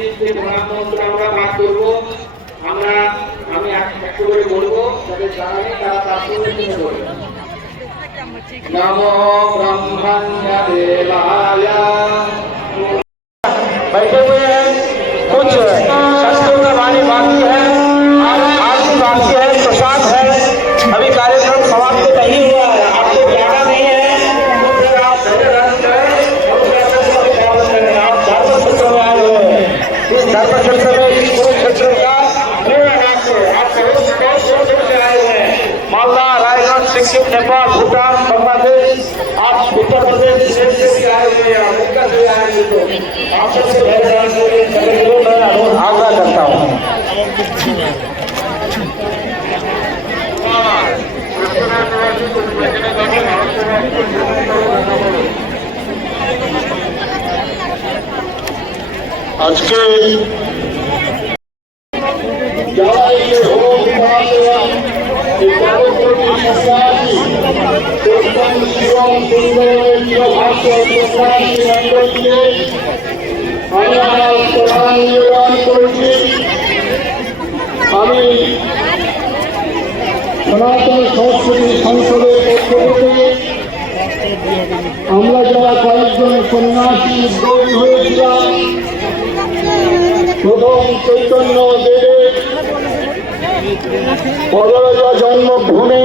আমরা ভাগ করব। আমরা আমি একটু করে বলব নম ব্রহ্মাণ্য सिक्किम नेपाल भूटान बांग्लादेश आप उत्तर प्रदेश विदेश से भी आए हुए हैं अमेरिका से भी आए हुए तो आप सबसे धैर्य रखने के लिए सभी को मैं अनुरोध आग्रह करता हूँ আজকে যারা এই যে হোম আমি আমার প্রধান নিবেদন করেছি আমি সনাতন সংস্কৃতি সংসদের পক্ষ থেকে আমরা যারা কয়েকজন সন্ন্যাসী উদ্যোগী হয়েছিলাম প্রথম চৈতন্য দেবের জন্মভূমি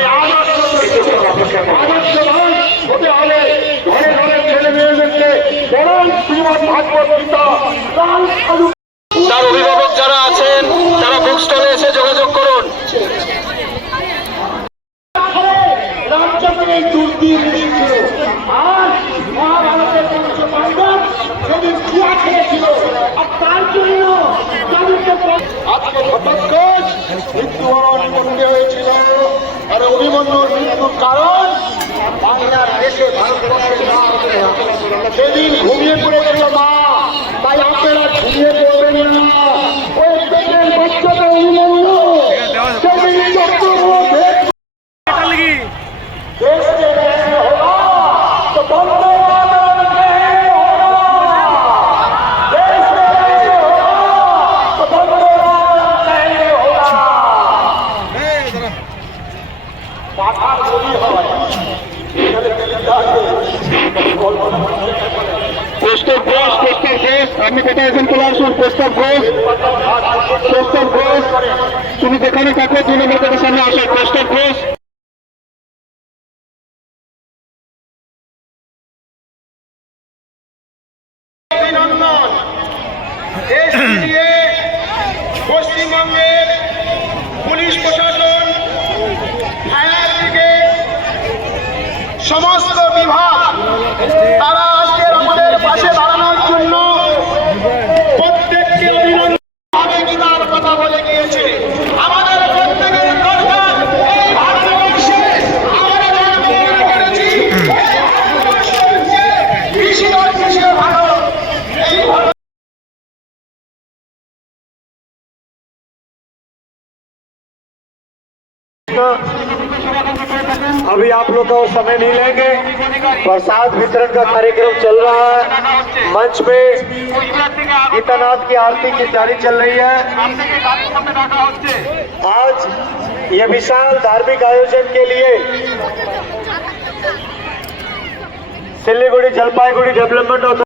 শ্রীমদ ভাগবত গীতা তার অভিভাবক देश के रहने होगा तो बंदे मातरम नहीं होगा देश के रहने होगा तो बंदे मातरम नहीं होगा পাঠার বলি হয় এখানে পোস্টার ঘোষ পোস্টার ঘোষ আপনি কোথায় আছেন চলে আসুন পোস্টার ঘোষ পোস্টার ঘোষ তুমি যেখানে থাকো দুই নম্বর থেকে সামনে আসো পোস্টার ঘোষ দেশ মিলিয়ে পশ্চিমবঙ্গের পুলিশ প্রশাসন ফায়ার ব্রিগেড সমস্ত अभी आप लोग का समय नहीं लेंगे। प्रसाद वितरण का कार्यक्रम चल रहा है। मंच पे गीतानाथ की आरती की तैयारी चल रही है। आज ये विशाल धार्मिक आयोजन के लिए सिल्लीगुड़ी जलपाईगुड़ी डेवलपमेंट